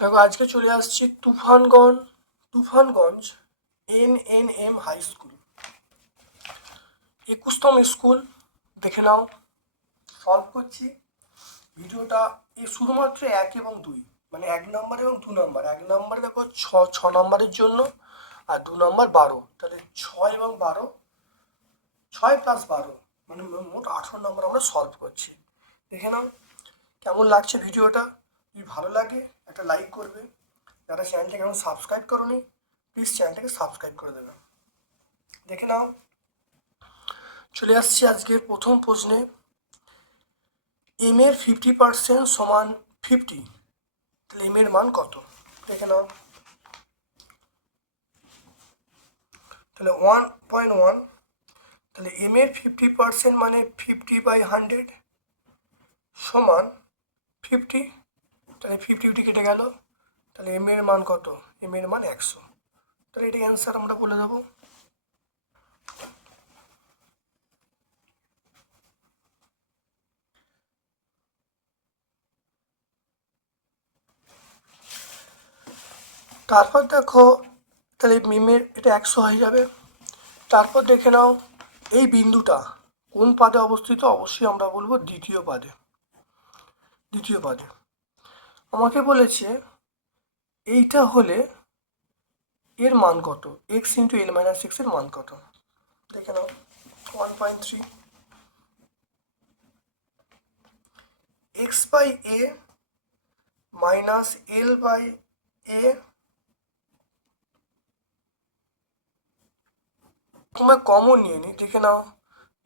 দেখো আজকে চলে আসছি তুফানগঞ্জ NNM হাই স্কুল, 21তম স্কুল। দেখে নাও, সলভ করছি ভিডিওটা। এই শুধুমাত্র 1 এবং 2, মানে 1 নম্বর এবং 2 নম্বর। 1 নম্বর দেখো ছ নম্বরের জন্য, আর 2 নম্বর 12। তাহলে 6 এবং 12, 6 + 12 মানে মোট 18 নম্বর আমরা সলভ করছি। দেখে নাও কেমন লাগছে ভিডিওটা। যদি ভালো লাগে একটা লাইক করবে। যারা চ্যানেলটাকে এখন সাবস্ক্রাইব করোনি, প্লিজ চ্যানেলটাকে সাবস্ক্রাইব করে দেবে। দেখে নাও, চলে আসছি আজকের প্রথম প্রশ্নে। এম এর 50% সমান 50, তাহলে এম এর মান কত? দেখে নাও, তাহলে 1.1, তাহলে এম এর 50% মানে 50/100 সমান 50, তাহলে 50 কেটে গেল, তাহলে এম এর মান কত? এম এর মান 100। তাহলে এটা অ্যান্সার আমরা বলে দেবো। তারপর দেখো, তাহলে মিমের এটা 100 হয়ে যাবে। তারপর দেখে নাও এই বিন্দুটা কোন পাদে অবস্থিত? অবশ্যই আমরা বলবো দ্বিতীয় পাদে। দ্বিতীয় পাদে আমাকে বলেছে এইটা হলে এর মান কত? x × l - x এর মান কত? দেখে নাও, 1.3 x/a - l/a। তোমরা কমন নিয়ে নি, দেখে নাও,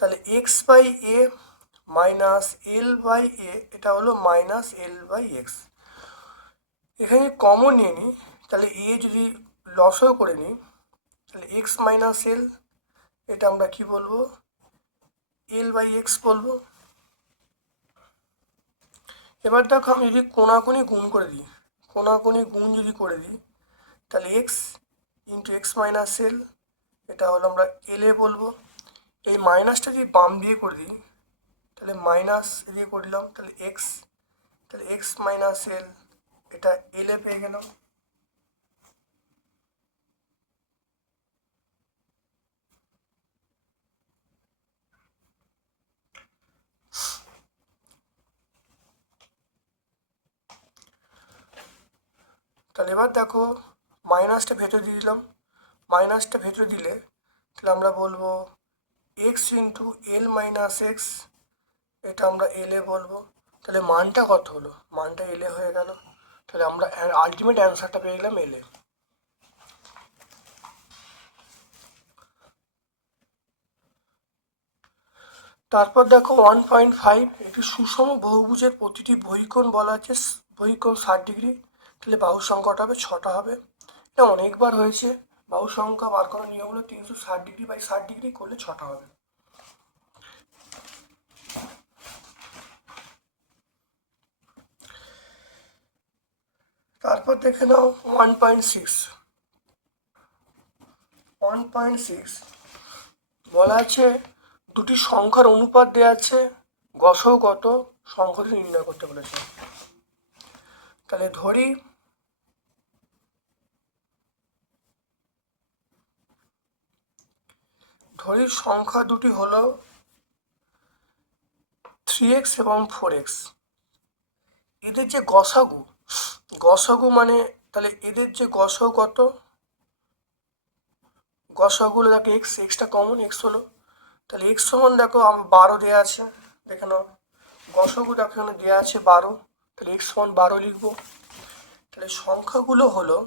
তাহলে x/a - l/a, এটা হলো -l/x। এখানে কমন নিয়ে নিই, তাহলে এ যদি লসও করে নিই, তাহলে x - l, এটা আমরা কি বলবো? l/x বলবো। এবার দেখো আমি যদি কোনাকুনি গুণ করে দিই, কোনাকুনি গুণ যদি করে দিই, তাহলে x × x - l, এটা হলো আমরা এল এ বলবো। এই মাইনাসটা যদি বাম দিয়ে করে দিই, তাহলে মাইনাস দিয়ে করলাম, তাহলে এক্স, তাহলে x - l, এটা এল এ পেয়ে গেলাম। তাহলে এবার দেখো মাইনাসটা ভেতরে দিয়ে দিলাম। মাইনাসটা ভেতরে দিলে তাহলে আমরা বলবো x × l - x, এটা আমরা এল এ বলবো। তাহলে মানটা কত হলো? মানটা এল এ হয়ে গেল। তাহলে আমরা আলটিমেট অ্যান্সারটা পেয়ে গেলাম এল এ। তারপর দেখো 1.5, একটি সুষম বহুভুজের প্রতিটি বহিকোণ বলা আছে বহিকোণ 60°। তাহলে বাহুর সংখ্যাটা হবে 6টা হবে। এটা অনেকবার হয়েছে। বাহুর সংখ্যা বার করার নিয়ম হলো 360°/60° করলে 6টা হবে। তারপর দেখে নাও 1.6 বলা আছে দুটি সংখ্যার অনুপাত দেওয়া আছে, গসও কত সংখ্যাটি নির্ণয় করতে বলেছে। তাহলে ধরি সংখ্যা দুটি হলো 3x এবং 4x। এদের যে গসাগু মানে, তাহলে এদের যে গসাগু কত? গসাগুলো দেখো এক্সটা কমন, এক্স হলো, তাহলে এক্স সমান দেখো 12 দেওয়া আছে। দেখে নাও গসাগু দেখো এখানে দেওয়া আছে 12, তাহলে এক্স সমান 12 লিখবো। তাহলে সংখ্যাগুলো হলো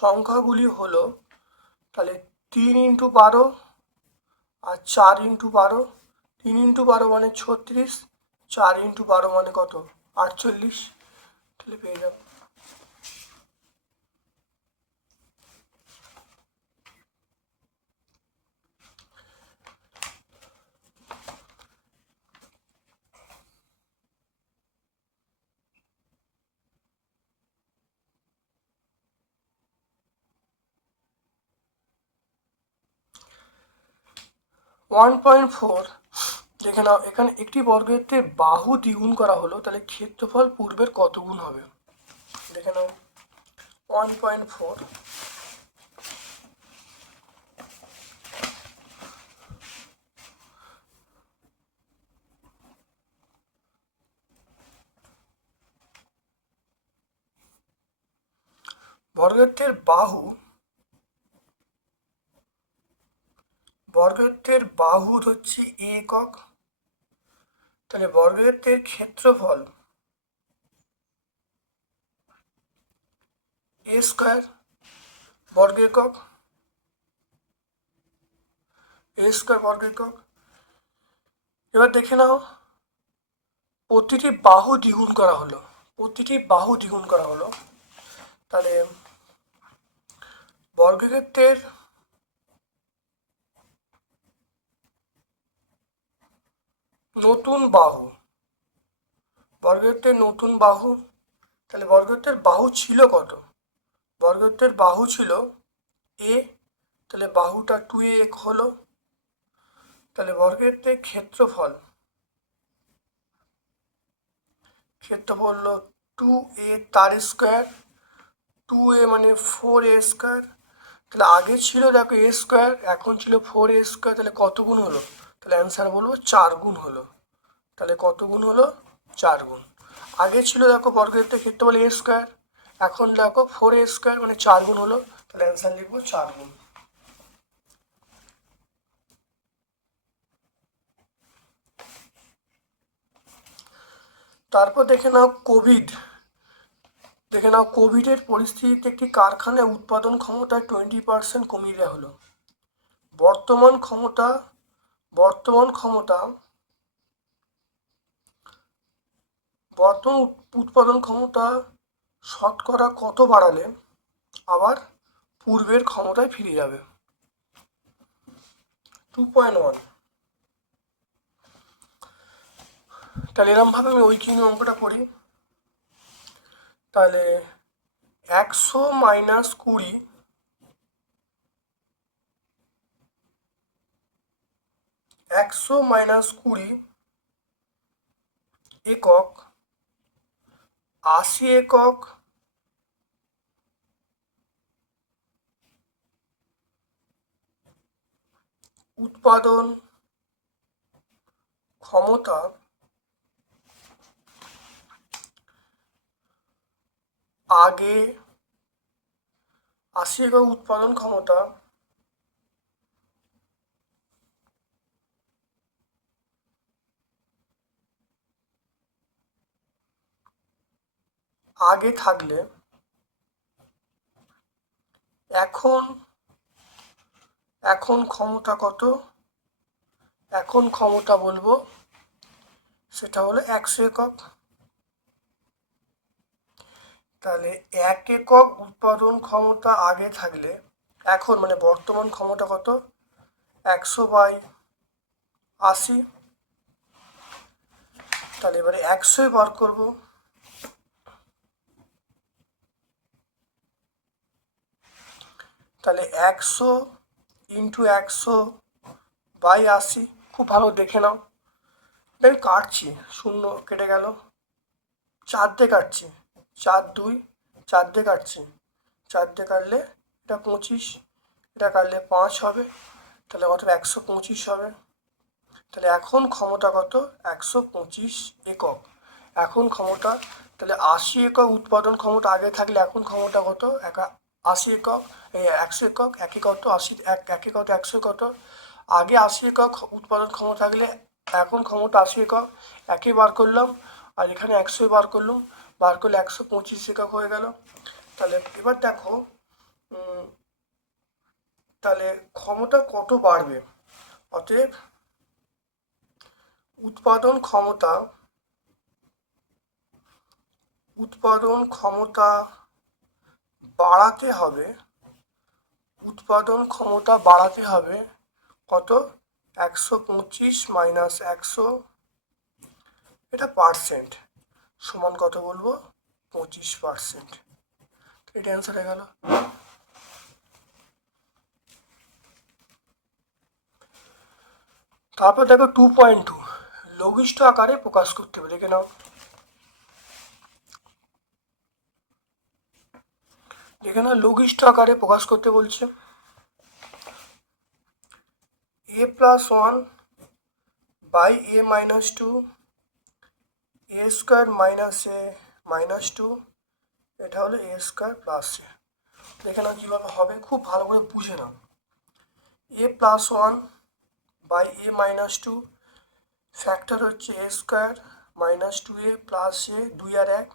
সংখ্যাগুলি হলো তাহলে 3 × 12 আর 4 × 12। 3 × 12 মানে 36, 4 × 12 মানে কত? 48। তাহলে পেয়ে যাবো। 1.4 দেখে নাও, এখানে একটি বর্গক্ষেত্রে বাহু দ্বিগুণ করা হলো, তাহলে ক্ষেত্রফল পূর্বের কত গুণ হবে? দেখে নাও 1.4 বর্গক্ষেত্রের বাহু হচ্ছে একক, তাহলে বর্গক্ষেত্রের ক্ষেত্রফল এ স্কয়ার বর্গ একক, বর্গ একক। এবার দেখে নাও, প্রতিটি বাহু দ্বিগুণ করা হলো, তাহলে বর্গক্ষেত্রের নতুন বাহু, তাহলে বর্গক্ষেত্রের বাহু ছিল কত? বর্গক্ষেত্রের বাহু ছিল এ, তাহলে বাহুটা 2a হলো, তাহলে বর্গক্ষেত্রের ক্ষেত্রফল হলো 2a তার স্কোয়ার, 2a মানে 4a স্কোয়ার, তাহলে আগে ছিল দেখো a স্কোয়ার, এখন ছিল 4a স্কোয়ার, তাহলে কত গুণ হলো? তাহলে অ্যান্সার বলবো 4 গুণ হলো। তাহলে কত গুণ হলো? 4 গুণ। আগে ছিল দেখো বর্গক্ষেত্রের ক্ষেত্রফল a স্কোয়ার, এখন দেখো 4a স্কোয়ার, মানে 4 গুণ হলো, তাহলে অ্যান্সার লিখবো 4 গুণ। তারপর দেখে নাও কোভিডের পরিস্থিতিতে একটি কারখানায় উৎপাদন ক্ষমতা 20% কমিয়ে দেওয়া হলো। বর্তমান উৎপাদন ক্ষমতা শতকরা কত বাড়ালে আবার পূর্বের ক্ষমতায় ফিরে যাবে? 2.1। তাহলে এরমভাবে আমি ঐকিক অঙ্কটা করি। তাহলে 100 মাইনাস 20 একক 80 একক উৎপাদন ক্ষমতা আগে 80 একক উৎপাদন ক্ষমতা আগে থাকলে এখন ক্ষমতা কত? এখন ক্ষমতা বলবো সেটা হলো 100 একক। তাহলে 1 একক উৎপাদন ক্ষমতা আগে থাকলে এখন মানে বর্তমান ক্ষমতা কত? 100/80। তাহলে এবারে 100 বার করবো, তাহলে 100 ইন্টু 100/80। খুব ভালো দেখে নাও, আমি কাটছি, শূন্য কেটে গেল, 4 দিয়ে কাটছি, 4 2 4 দিয়ে কাটছি, 4 দিয়ে কাটলে এটা 25, এটা কাটলে 5 হবে, তাহলে কত? 125 হবে। তাহলে এখন ক্ষমতা কত? 125 একক এখন ক্ষমতা। তাহলে 80 একক উৎপাদন ক্ষমতা আগে থাকলে এখন ক্ষমতা কত? 80 একক, 100 একক, 1 একক তো 80, 1 একক 100 কত? আগে 80 একক উৎপাদন ক্ষমতা থাকলে এখন ক্ষমতা 80 একক, একই বার করলাম, আর এখানে 100 বার করলাম, বার করলে 125 একক হয়ে গেল। তাহলে এবার দেখো, তাহলে ক্ষমতা কত বাড়বে? অতএব উৎপাদন ক্ষমতা বাড়াতে হবে, কত? 125 মাইনাস 100, এটা পার্সেন্ট, সমান কত বলবো? 25%। এটা অ্যান্সার হয়ে গেল। তারপর দেখো 2.2 লঘিষ্ঠ আকারে প্রকাশ করতে হবে, দেখে নাও। দেখে নাও লঘিষ্ঠ আকারে প্রকাশ করতে বলছে। a+1 by a-2 a² - a-2, এটা হলো a² + a। দেখে নাও কীভাবে হবে, খুব ভালো করে বুঝে নাও। a+1 বাই a-2 ফ্যাক্টর হচ্ছে a² - 2a + a, 2 আর 1,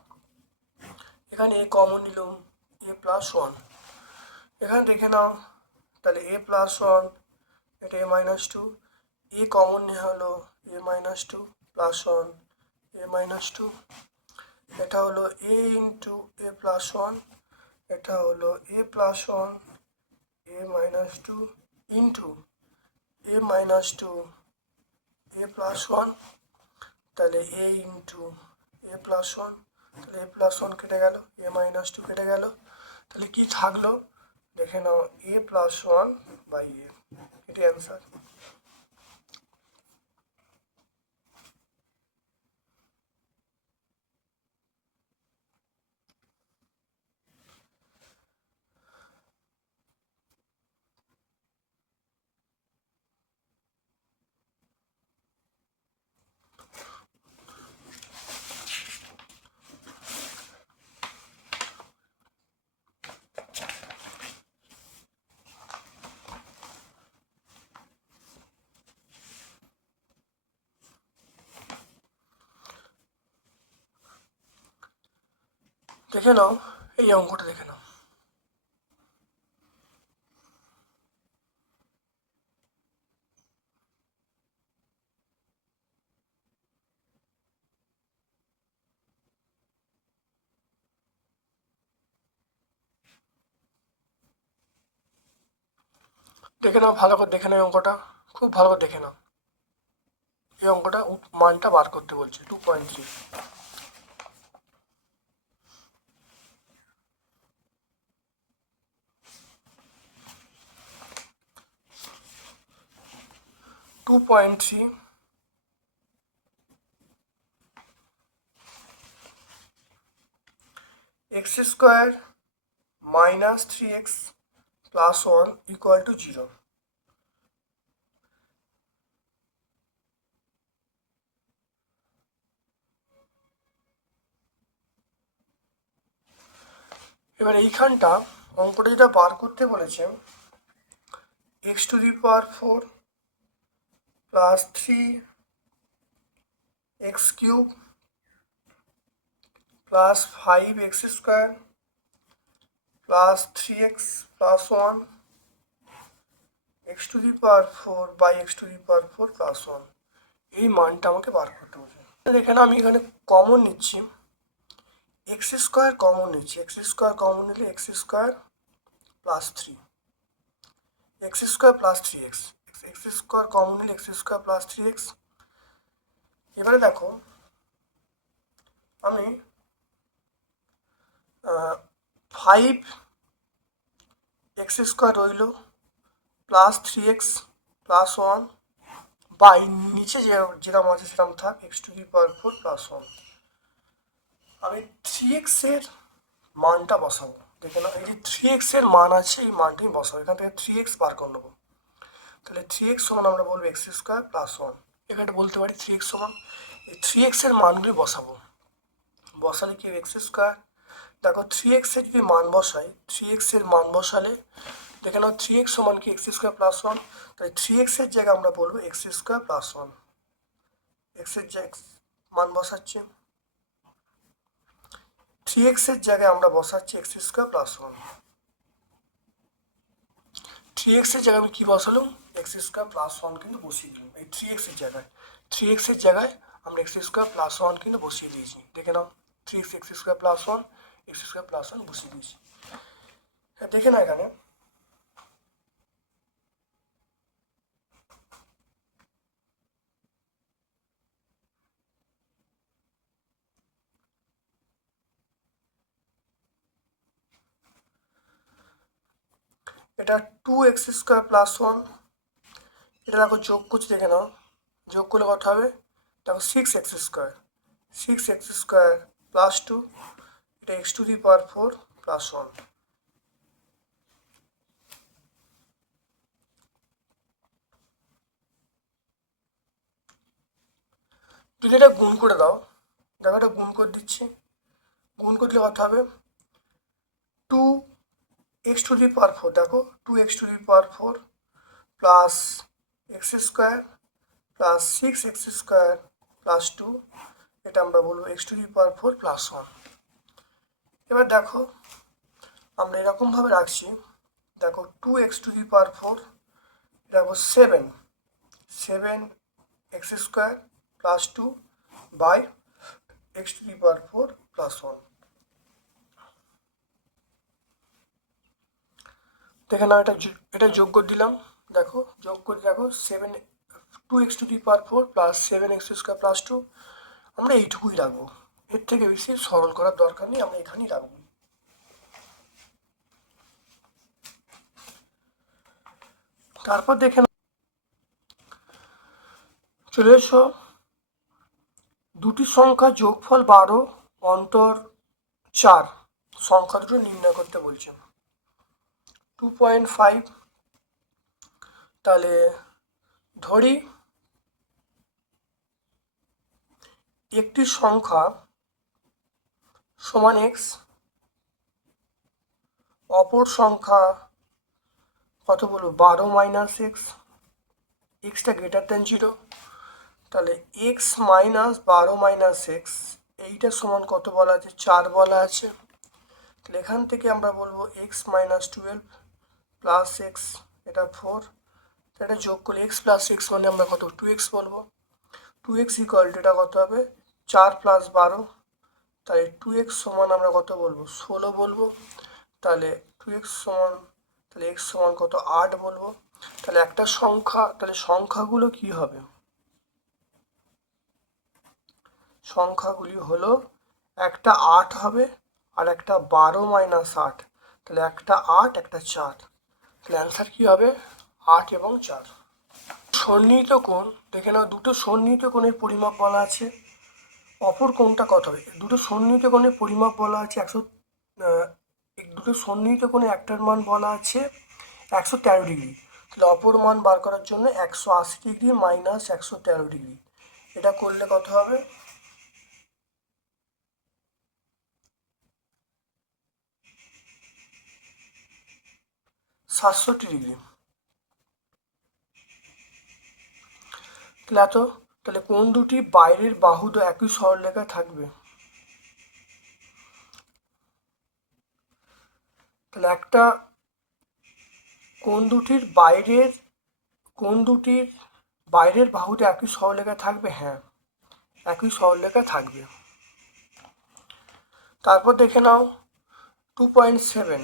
এখানে a কমন নিলাম a+1। এখানে দেখে নাও তাহলে a+1 এটা a-2, a কমন নেওয়া হলো a-2 +1 a-2, এটা হলো a ইন্টু a+1, এটা হলো a+1 a-2 into a-2 a+1, তাহলে a ইন্টু a+1, তাহলে a+1 কেটে গেল, a-2 কেটে গেল, তাহলে কি থাকলো দেখে নাও a+1 বাই a, এটি অ্যান্সার। দেখে নাও এই অঙ্কটা দেখে নাও। দেখে নাও ভালো করে, দেখে নাও এই অঙ্কটা, খুব ভালো করে দেখে নাও। এই অঙ্কটা মানটা বার করতে বলছে 2.3। 2.3 x² - 3x + 1 = 0। এবার এইখানটা অঙ্কটা যেটা বার করতে বলেছে x⁴ + 3x³ + 5x² + 3x + 1 x⁴ by x⁴ + 1, এই মানটা আমাকে বার করতে বলছে। এখানে আমি এখানে কমন নিচ্ছি, x² কমন নিচ্ছি, x² কমন নিলে x² + 3 x² + 3x, x² common নিলে x² + 3x। এবারে দেখো আমি 5x² রইল + 3x + 1 বাই নিচে যেরকম আছে সেরকম থাক x⁴ + 1। আমি 3x এর মানটা বসাবো, দেখে নাও এই যে 3x এর মান আছে এই মানটাই বসাবো, এখান থেকে 3x বার করে নেবো। তাহলে 3x সমান আমরা বলবো x² + 1, এখানে বলতে পারি 3x সমান, এই 3x এর মানগুলি বসাবো, বসালে কি x², দেখো 3x এর যদি মান বসাই, 3x এর মান বসালে দেখে নাও 3x সমান কি x² + 1, তাই 3x এর জায়গায় আমরা বলবো x² + 1, x এর জায়গায় মান বসাচ্ছি, 3x এর জায়গায় আমরা বসাচ্ছি x² + 1, 3x এর জায়গায় আমি কি বসালাম x² + 1 কিন্তু বসিয়ে দিলাম, এই 3x এর জায়গায়, 3x এর জায়গায় আমরা x² + 1 কিন্তু বসিয়ে দিয়েছি, দেখে নাও 3x x² + 1 x² + 1 বসিয়ে দিয়েছি। হ্যাঁ দেখে না এখানে এটা 2x² + 1, এটা দেখো যোগ করছি, দেখে নাও যোগ করলে কত হবে? দেখো 6x², 6x² প্লাস 2, এটা x⁴ প্লাস 1। যদি এটা গুণ করে দাও, দেখো এটা গুণ করে দিচ্ছি, গুণ করলে কত হবে? 2x⁴, দেখো 2x⁴ plus x² plus 6x² plus 2, এটা আমরা বলবো x⁴ প্লাস 1। এবার দেখো আমরা এরকমভাবে রাখছি, দেখো 2x⁴, দেখো 7x² plus 2 by x⁴ plus 1। দেখে নাও, এটা যোগ করে দিলাম, দেখো যোগ করে দেখো 2x⁴ প্লাস 7x² প্লাস 2, আমরা এইটুকুই রাখবো, এর থেকে বেশি সরল করার দরকার নেই, আমরা এখানেই রাখবো। তারপর দেখে চলে এসো, দুটি সংখ্যা যোগফল 12 অন্তর 4 সংখ্যা দুটো নির্ণয় করতে বলছে। 2.5, তাহলে ধরি একটি সংখ্যা সমান x, অপর সংখ্যা কত বলবো 12 minus x, extra greater than 0, তাহলে x মাইনাস 12 মাইনাস এক্স এইটার সমান কত বলা আছে? 4 বলা আছে। তাহলে এখান থেকে আমরা বলবো x মাইনাস 12 প্লাস এক্স, এটা 4, এটা যোগ করলে x প্লাস এক্স মানে আমরা কত 2x বলবো। 2x ইকুয়াল টু এটা কত হবে? 4 প্লাস 12, তাহলে 2x সমান আমরা কত বলবো? 16 বলবো। তাহলে 2x সমান, তাহলে x সমান কত? 8 বলবো। তাহলে একটা সংখ্যা, তাহলে সংখ্যাগুলো কি হবে? সংখ্যাগুলি হলো একটা 8 হবে আর একটা 12 মাইনাস 8, তাহলে একটা 8 একটা 4, তাহলে অ্যান্সার কি হবে? 8 এবং 4। সন্নিহিত কোণ দেখে নাও, দুটো সন্নিহিত কোণের পরিমাপ বলা আছে, অপর কোণটা কত হবে? দুটো সন্নিহিত কোণের পরিমাপ বলা আছে দুটো সন্নিহিত কোণে একটার মান বলা আছে 113 ডিগ্রি, তাহলে অপর মান বার করার জন্য 180 ডিগ্রি মাইনাস 113 ডিগ্রি, এটা করলে কত হবে? 67 ডিগ্রি। তাহলে কোন দুটি বাইরের বাহু একই সরলরেখায় থাকবে? তাহলে একটা কোন দুটির বাইরের বাহুতে একই সরলরেখায় থাকবে? হ্যাঁ, একই সরলরেখায় থাকবে। তারপর দেখে নাও 2.7,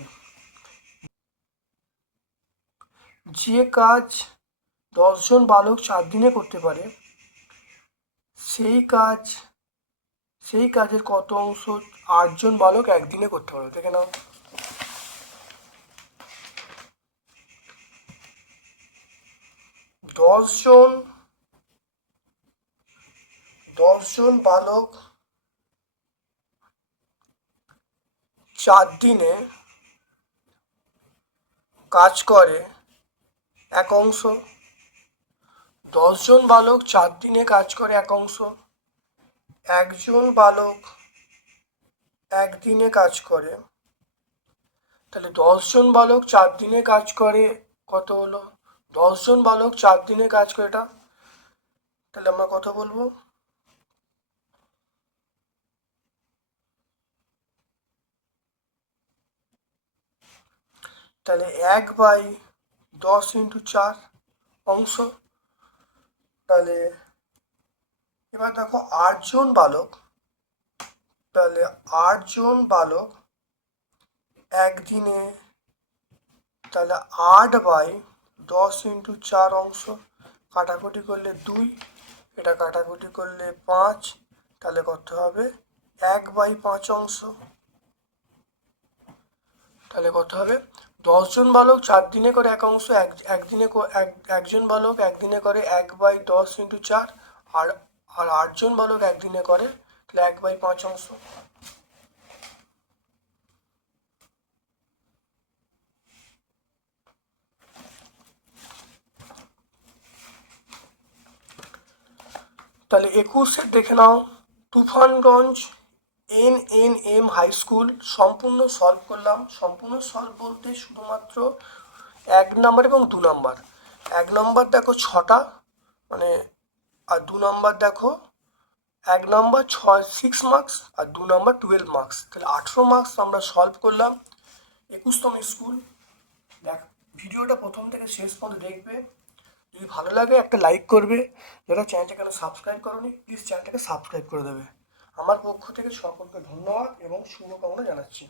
যে কাজ 10 জন বালক 4 দিনে করতে পারে, সেই কাজের কত অংশ 8 জন বালক একদিনে করতে পারে? দেখে নাও, 10 জন বালক 4 দিনে কাজ করে এক অংশ, 10 জন বালক 4 দিনে কাজ করে এক অংশ, একজন বালক একদিনে কাজ করে, তাহলে 10 জন বালক 4 দিনে কাজ করে কত হলো? 10 জন বালক 4 দিনে কাজ করে এটা, তাহলে আমরা কত বলবো? তাহলে 1/10 × 4 অংশ। তাহলে এবার দেখো 8 জন বালক, তাহলে 8 জন বালক একদিনে, তাহলে 8/10 × 4 অংশ, কাটাকুটি করলে 2, এটা কাটাকুটি করলে 5, তাহলে কত হবে? 1/5 অংশ। তাহলে কত হবে? 10 জন বালক 4 দিনে করে এক অংশ, একজন বালক একদিনে করে 1/10 × 4, আর আর 8জন বালক একদিনে করে, তাহলে 1/5 অংশ। তাহলে 21 দেখে নাও, তুফানগঞ্জ NNM হাই স্কুল সম্পূর্ণ সলভ করলাম। সম্পূর্ণ সলভ বলতে শুধুমাত্র 1 নম্বর এবং 2 নম্বর। 1 নম্বর দেখো 6টা, মানে আর 2 নম্বর দেখো 1 নম্বর 6 মার্কস আর 2 নম্বর 12 মার্কস, তাহলে 18 মার্কস আমরা সলভ করলাম। 21তম স্কুল। দেখ, ভিডিওটা প্রথম থেকে শেষ পর্যন্ত দেখবে, যদি ভালো লাগে একটা লাইক করবে, যারা চ্যানেলটাকে সাবস্ক্রাইব করোনি প্লিজ চ্যানেলটাকে সাবস্ক্রাইব করে দেবে। আমার পক্ষ থেকে সকলকে ধন্যবাদ এবং শুভকামনা জানাচ্ছি।